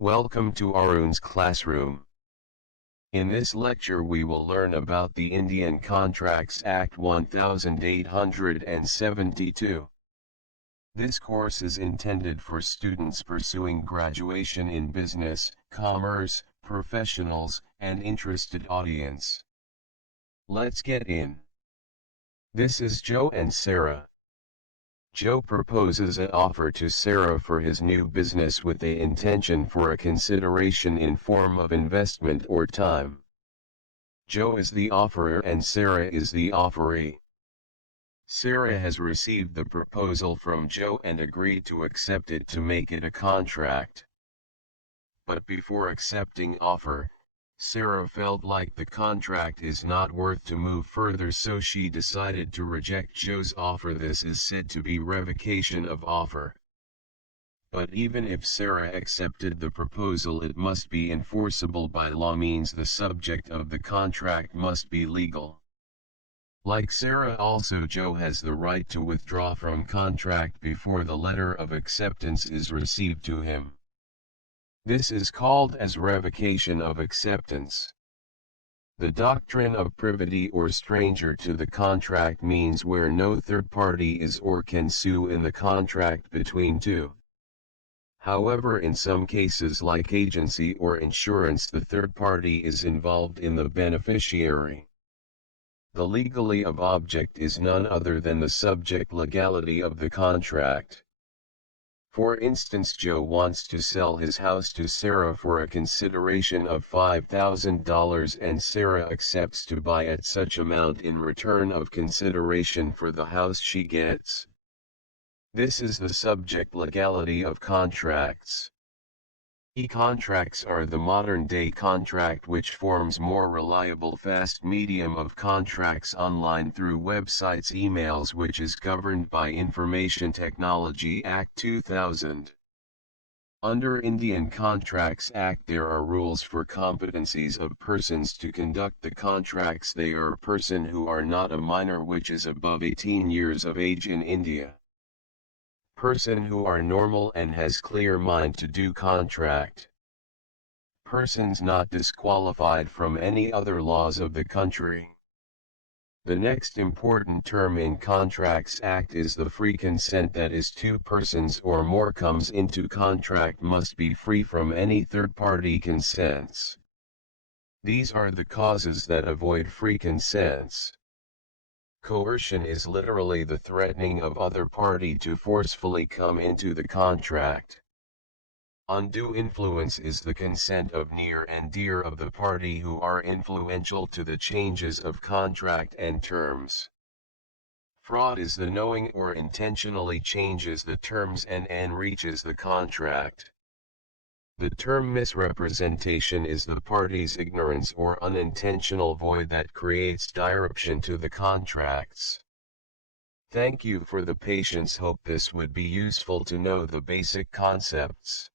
Welcome to Arun's classroom. In this lecture we will learn about the Indian Contracts Act 1872. This course is intended for students pursuing graduation in business, commerce, professionals, and interested audience. Let's get in. This is Joe and Sarah. Joe proposes an offer to Sarah for his new business with the intention for a consideration in form of investment or time. Joe is the offerer and Sarah is the offeree. Sarah has received the proposal from Joe and agreed to accept it to make it a contract. But before accepting offer, Sarah felt like the contract is not worth to move further, so she decided to reject Joe's offer. This is said to be revocation of offer. But even if Sarah accepted the proposal, it must be enforceable by law, means the subject of the contract must be legal. Like Sarah, also Joe has the right to withdraw from contract before the letter of acceptance is received to him. This is called as revocation of acceptance. The doctrine of privity or stranger to the contract means where no third party is or can sue in the contract between two. However, in some cases like agency or insurance, the third party is involved in the beneficiary. The legality of object is none other than the subject legality of the contract. For instance, Joe wants to sell his house to Sarah for a consideration of $5,000 and Sarah accepts to buy at such amount in return of consideration for the house she gets. This is the subject legality of contracts. E-contracts are the modern-day contract which forms more reliable fast medium of contracts online through websites, emails, which is governed by Information Technology Act 2000. Under Indian Contracts Act there are rules for competencies of persons to conduct the contracts. They are a person who are not a minor which is above 18 years of age in India. Person who are normal and has clear mind to do contract. Persons not disqualified from any other laws of the country. The next important term in Contracts Act is the free consent, that is, two persons or more comes into contract must be free from any third party consents. These are the causes that avoid free consents. Coercion is literally the threatening of other party to forcefully come into the contract. Undue influence is the consent of near and dear of the party who are influential to the changes of contract and terms. Fraud is the knowing or intentionally changes the terms and enriches the contract. The term misrepresentation is the party's ignorance or unintentional void that creates disruption to the contracts. Thank you for the patience. Hope this would be useful to know the basic concepts.